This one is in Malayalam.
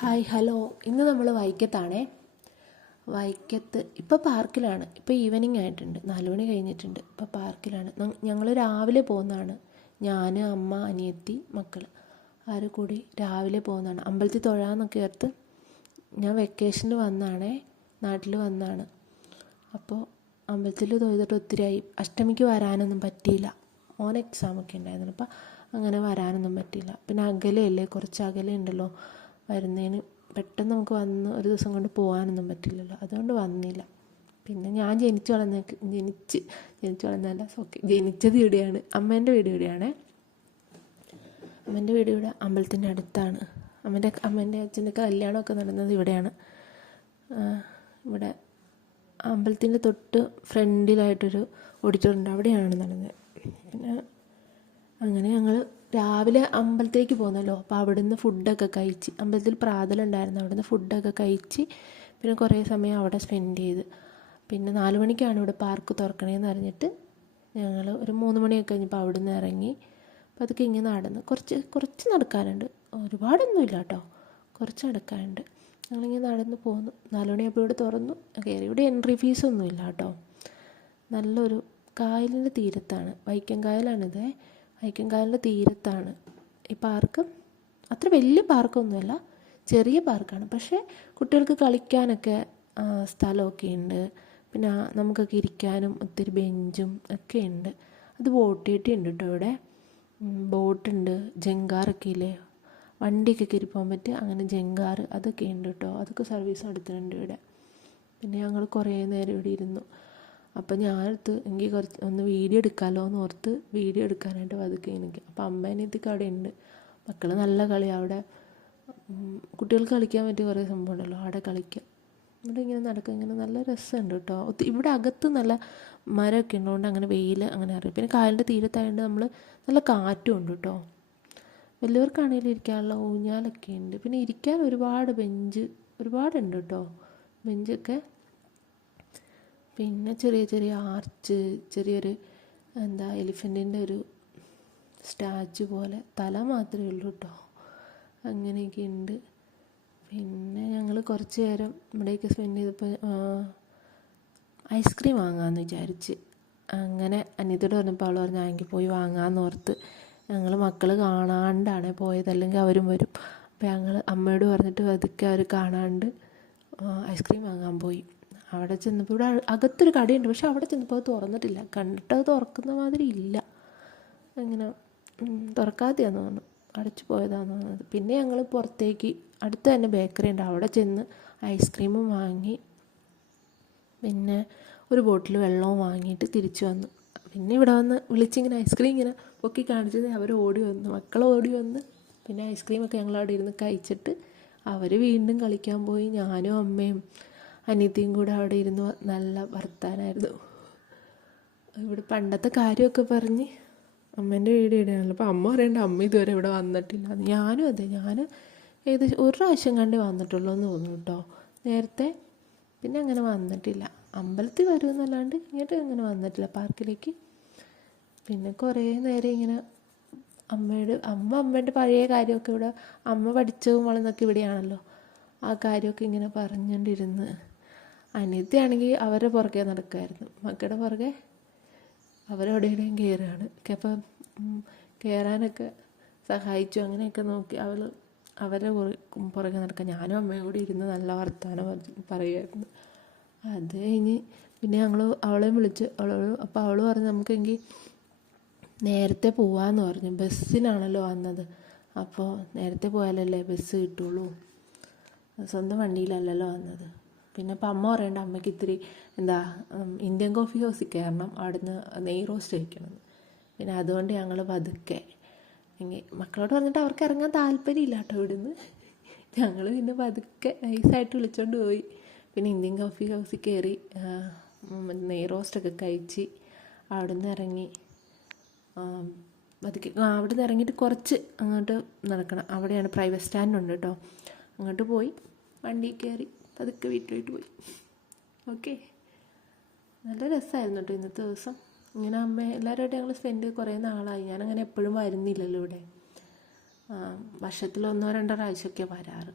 Hi hello. ഇന്ന് നമ്മൾ വൈക്കത്താണേ. വൈക്കത്ത് ഇപ്പോൾ പാർക്കിലാണ്. ഇപ്പോൾ ഈവനിങ് ആയിട്ടുണ്ട്, 4 മണി കഴിഞ്ഞിട്ടുണ്ട്. ഇപ്പോൾ പാർക്കിലാണ്. ഞങ്ങൾ രാവിലെ പോകുന്നതാണ്. ഞാൻ, അമ്മ, അനിയത്തി, മക്കൾ ആരും കൂടി രാവിലെ പോകുന്നതാണ്. അമ്പലത്തിൽ തൊഴാന്നൊക്കെ ഓർത്ത് ഞാൻ വെക്കേഷന് വന്നതാണേ, നാട്ടിൽ വന്നതാണ്. അപ്പോൾ അമ്പലത്തിൽ തൊഴുതിട്ട് ഒത്തിരിയായി. അഷ്ടമിക്ക് വരാനൊന്നും പറ്റിയില്ല, മോന് എക്സാമൊക്കെ ഉണ്ടായിരുന്നു. അപ്പം അങ്ങനെ വരാനൊന്നും പറ്റിയില്ല. പിന്നെ അകലെയല്ലേ, കുറച്ച് അകലെ ഉണ്ടല്ലോ വരുന്നതിന്. പെട്ടെന്ന് നമുക്ക് വന്ന് ഒരു ദിവസം കൊണ്ട് പോകാനൊന്നും പറ്റില്ലല്ലോ, അതുകൊണ്ട് വന്നില്ല. പിന്നെ ഞാൻ ജനിച്ചു വളർന്നതല്ല, ജനിച്ചത് ഇവിടെയാണ്. അമ്മേൻ്റെ വീട് ഇവിടെയാണ്. അമ്മേൻ്റെ വീട് ഇവിടെ അമ്പലത്തിൻ്റെ അടുത്താണ്. അമ്മേൻ്റെ അച്ഛൻ്റെ കല്യാണമൊക്കെ നടന്നത് ഇവിടെയാണ്. ഇവിടെ അമ്പലത്തിൻ്റെ തൊട്ട് ഫ്രണ്ടിലായിട്ടൊരു ഓഡിറ്റോറിയം ഉണ്ട്, അവിടെയാണ് നടന്നത്. പിന്നെ അങ്ങനെ ഞങ്ങൾ രാവിലെ അമ്പലത്തിലേക്ക് പോകുന്നല്ലോ, അപ്പോൾ അവിടുന്ന് ഫുഡൊക്കെ കഴിച്ച്, അമ്പലത്തിൽ പ്രാതലുണ്ടായിരുന്നു, അവിടുന്ന് ഫുഡൊക്കെ കഴിച്ച് പിന്നെ കുറേ സമയം അവിടെ സ്പെൻഡ് ചെയ്ത്. പിന്നെ 4 മണിക്കാണ് ഇവിടെ പാർക്ക് തുറക്കണേന്ന് അറിഞ്ഞിട്ട് ഞങ്ങൾ ഒരു 3 മണിയൊക്കെ കഴിഞ്ഞപ്പോൾ അവിടുന്ന് ഇറങ്ങി. അപ്പോൾ അതൊക്കെ ഇങ്ങനെ നടന്ന് കുറച്ച് നടക്കാനുണ്ട്, ഒരുപാടൊന്നുമില്ല കേട്ടോ, കുറച്ച് നടക്കാനുണ്ട്. ഞങ്ങളിങ്ങനെ നടന്ന് പോന്നു. 4 മണിയായപ്പോൾ ഇവിടെ തുറന്നു കയറി. ഇവിടെ എൻട്രി ഫീസൊന്നുമില്ല കേട്ടോ. നല്ലൊരു കായലിൻ്റെ തീരത്താണ്, വൈക്കം കായലാണിത്. വൈക്കം കായലിൻ്റെ തീരത്താണ് ഈ പാർക്ക്. അത്ര വലിയ പാർക്കൊന്നുമല്ല, ചെറിയ പാർക്കാണ്. പക്ഷേ കുട്ടികൾക്ക് കളിക്കാനൊക്കെ സ്ഥലമൊക്കെ ഉണ്ട്. പിന്നെ നമുക്കൊക്കെ ഇരിക്കാനും ഒത്തിരി ബെഞ്ചും ഒക്കെ ഉണ്ട്. അത് ബോട്ടിയൊക്കെ ഉണ്ട് കേട്ടോ ഇവിടെ. ബോട്ടുണ്ട്, ജങ്കാറൊക്കെ ഇല്ലേ, വണ്ടിയൊക്കെ കയറി പോകാൻ പറ്റുക, അങ്ങനെ ജങ്കാറ് അതൊക്കെ ഉണ്ട് കേട്ടോ. അതൊക്കെ സർവീസ് നടത്തുന്നുണ്ട് ഇവിടെ. പിന്നെ ഞങ്ങൾ കുറേ നേരം ഇവിടെ ഇരുന്നു. അപ്പം ഞാനെടുത്ത് എനിക്ക് ഒന്ന് വീഡിയോ എടുക്കാമല്ലോ എന്ന് ഓർത്ത് വീഡിയോ എടുക്കാനായിട്ട് പതുക്കെ എനിക്ക്. അപ്പം അമ്മേനെത്തിക്ക് അവിടെ ഉണ്ട്. മക്കൾ നല്ല കളിയാണ് അവിടെ. കുട്ടികൾക്ക് കളിക്കാൻ പറ്റിയ കുറേ സംഭവം ഉണ്ടല്ലോ, അവിടെ കളിക്കാം. ഇവിടെ ഇങ്ങനെ നടക്കുക, ഇങ്ങനെ നല്ല രസമുണ്ട് കേട്ടോ. ഇവിടെ അകത്ത് നല്ല മരമൊക്കെ ഉള്ളതുകൊണ്ട് അങ്ങനെ വെയിൽ അങ്ങനെ അറിയാം. പിന്നെ കായലിൻ്റെ തീരത്തായതുകൊണ്ട് നമ്മൾ നല്ല കാറ്റും ഉണ്ട് കേട്ടോ. വലിയവർക്കാണെങ്കിലും ഇരിക്കാനുള്ള ഊഞ്ഞാലൊക്കെ ഉണ്ട്. പിന്നെ ഇരിക്കാൻ ഒരുപാട് ബെഞ്ച് ഒരുപാടുണ്ട് കേട്ടോ, ബെഞ്ചൊക്കെ. പിന്നെ ചെറിയ ആർച്ച്, ചെറിയൊരു എലിഫൻറ്റിൻ്റെ ഒരു സ്റ്റാച്ചു പോലെ, തല മാത്രമേ ഉള്ളൂ കേട്ടോ. അങ്ങനെയൊക്കെ ഉണ്ട്. പിന്നെ ഞങ്ങൾ കുറച്ച് നേരം ഇവിടെയൊക്കെ സ്പെൻഡ് ചെയ്തപ്പോൾ ഐസ്ക്രീം വാങ്ങാമെന്ന് വിചാരിച്ച്. അങ്ങനെ അനിയത്തിയോട് പറഞ്ഞപ്പോൾ അവൾ പറഞ്ഞു എങ്കിൽ പോയി വാങ്ങാമെന്ന് ഓർത്ത്. ഞങ്ങൾ മക്കൾ കാണാണ്ടാണ് പോയത്, അല്ലെങ്കിൽ അവരും വരും. അപ്പോൾ ഞങ്ങൾ അമ്മയോട് പറഞ്ഞിട്ട് പതുക്കെ അവർ കാണാണ്ട് ഐസ്ക്രീം വാങ്ങാൻ പോയി. അവിടെ ചെന്നപ്പോൾ ഇവിടെ അകത്തൊരു കടയുണ്ട്, പക്ഷെ അവിടെ ചെന്നപ്പോൾ അത് തുറന്നിട്ടില്ല. കണ്ടിട്ട് അത് തുറക്കുന്ന മാതിരി ഇല്ല, അങ്ങനെ തുറക്കാതെയാന്ന് തോന്നുന്നു, അടച്ചു പോയതാന്ന് തോന്നുന്നത്. പിന്നെ ഞങ്ങൾ പുറത്തേക്ക് അടുത്ത് തന്നെ ബേക്കറി ഉണ്ട്, അവിടെ ചെന്ന് ഐസ്ക്രീമും വാങ്ങി പിന്നെ ഒരു ബോട്ടിൽ വെള്ളവും വാങ്ങിയിട്ട് തിരിച്ചു വന്നു. പിന്നെ ഇവിടെ വന്ന് വിളിച്ചിങ്ങനെ ഐസ്ക്രീം ഇങ്ങനെ പൊക്കി കാണിച്ചത് അവർ ഓടി വന്നു, മക്കൾ ഓടി വന്ന്. പിന്നെ ഐസ്ക്രീമൊക്കെ ഞങ്ങൾ അവിടെ ഇരുന്ന് കഴിച്ചിട്ട് അവർ വീണ്ടും കളിക്കാൻ പോയി. ഞാനും അമ്മയും അനിയത്തിയും കൂടെ അവിടെ ഇരുന്ന് നല്ല വർത്താനമായിരുന്നു. ഇവിടെ പണ്ടത്തെ കാര്യമൊക്കെ പറഞ്ഞ്. അമ്മേൻ്റെ വീട് ഇവിടെയാണല്ലോ. അപ്പോൾ അമ്മ പറയേണ്ട അമ്മ ഇതുവരെ ഇവിടെ വന്നിട്ടില്ല. ഞാനും അതെ, ഞാൻ ഏകദേശം ഒരു പ്രാവശ്യം കണ്ടേ വന്നിട്ടുള്ളൂ എന്ന് തോന്നുന്നു കേട്ടോ നേരത്തെ. പിന്നെ അങ്ങനെ വന്നിട്ടില്ല, അമ്പലത്തിൽ വരുമെന്നല്ലാണ്ട് ഇങ്ങോട്ട് അങ്ങനെ വന്നിട്ടില്ല പാർക്കിലേക്ക്. പിന്നെ കുറേ നേരം ഇങ്ങനെ അമ്മേൻ്റെ പഴയ കാര്യമൊക്കെ ഇവിടെ, അമ്മ പഠിച്ചതും വളർന്നൊക്കെ ഇവിടെയാണല്ലോ, ആ കാര്യമൊക്കെ ഇങ്ങനെ പറഞ്ഞുകൊണ്ടിരുന്ന്. അനിയത്തിയാണെങ്കിൽ അവരുടെ പുറകെ നടക്കുമായിരുന്നു, മക്കളുടെ പുറകെ അവരെവിടെയും കയറുകയാണ്. അപ്പം കയറാനൊക്കെ സഹായിച്ചു, അങ്ങനെയൊക്കെ നോക്കി അവരുടെ പുറകെ നടക്കുക. ഞാനും അമ്മയും കൂടി ഇരുന്ന് നല്ല വർത്തമാനം പറയുമായിരുന്നു. അത് കഴിഞ്ഞ് പിന്നെ ഞങ്ങൾ അവളെയും വിളിച്ച് അപ്പോൾ അവൾ പറഞ്ഞു നമുക്കെങ്കിൽ നേരത്തെ പോവാമെന്ന് പറഞ്ഞു. ബസ്സിനാണല്ലോ വന്നത്, അപ്പോൾ നേരത്തെ പോയാലല്ലേ ബസ് കിട്ടുള്ളൂ, സ്വന്തം വണ്ടിയിലല്ലല്ലോ വന്നത്. പിന്നെ ഇപ്പം അമ്മ പറയേണ്ട അമ്മയ്ക്ക് ഇത്തിരി ഇന്ത്യൻ കോഫി ഹൗസിൽ കയറണം, അവിടുന്ന് നെയ് റോസ്റ്റ് കഴിക്കണം. പിന്നെ അതുകൊണ്ട് ഞങ്ങൾ പതുക്കെ മക്കളോട് പറഞ്ഞിട്ട് അവർക്ക് ഇറങ്ങാൻ താല്പര്യമില്ല കേട്ടോ ഇവിടുന്ന്. ഞങ്ങൾ പിന്നെ പതുക്കെ നൈസായിട്ട് വിളിച്ചുകൊണ്ട് പോയി. പിന്നെ ഇന്ത്യൻ കോഫി ഹൗസിൽ കയറി നെയ് റോസ്റ്റൊക്കെ കഴിച്ച് അവിടുന്ന് ഇറങ്ങി. പതുക്കെ അവിടുന്ന് ഇറങ്ങിയിട്ട് കുറച്ച് അങ്ങോട്ട് നടക്കണം, അവിടെയാണ് പ്രൈവറ്റ് സ്റ്റാൻഡുണ്ട് കേട്ടോ. അങ്ങോട്ട് പോയി വണ്ടി കയറി പതുക്കെ വീട്ടിലോട്ട് പോയി. ഓക്കെ, നല്ല രസമായിരുന്നു കേട്ടോ ഇന്നത്തെ ദിവസം. ഇങ്ങനെ എല്ലാവരുമായിട്ട് ഞങ്ങൾ സ്പെൻഡ് കുറേ നാളായി. ഞാനങ്ങനെ എപ്പോഴും വരുന്നില്ലല്ലോ ഇവിടെ, വർഷത്തിൽ 1-2 പ്രാവശ്യമൊക്കെ വരാറ്.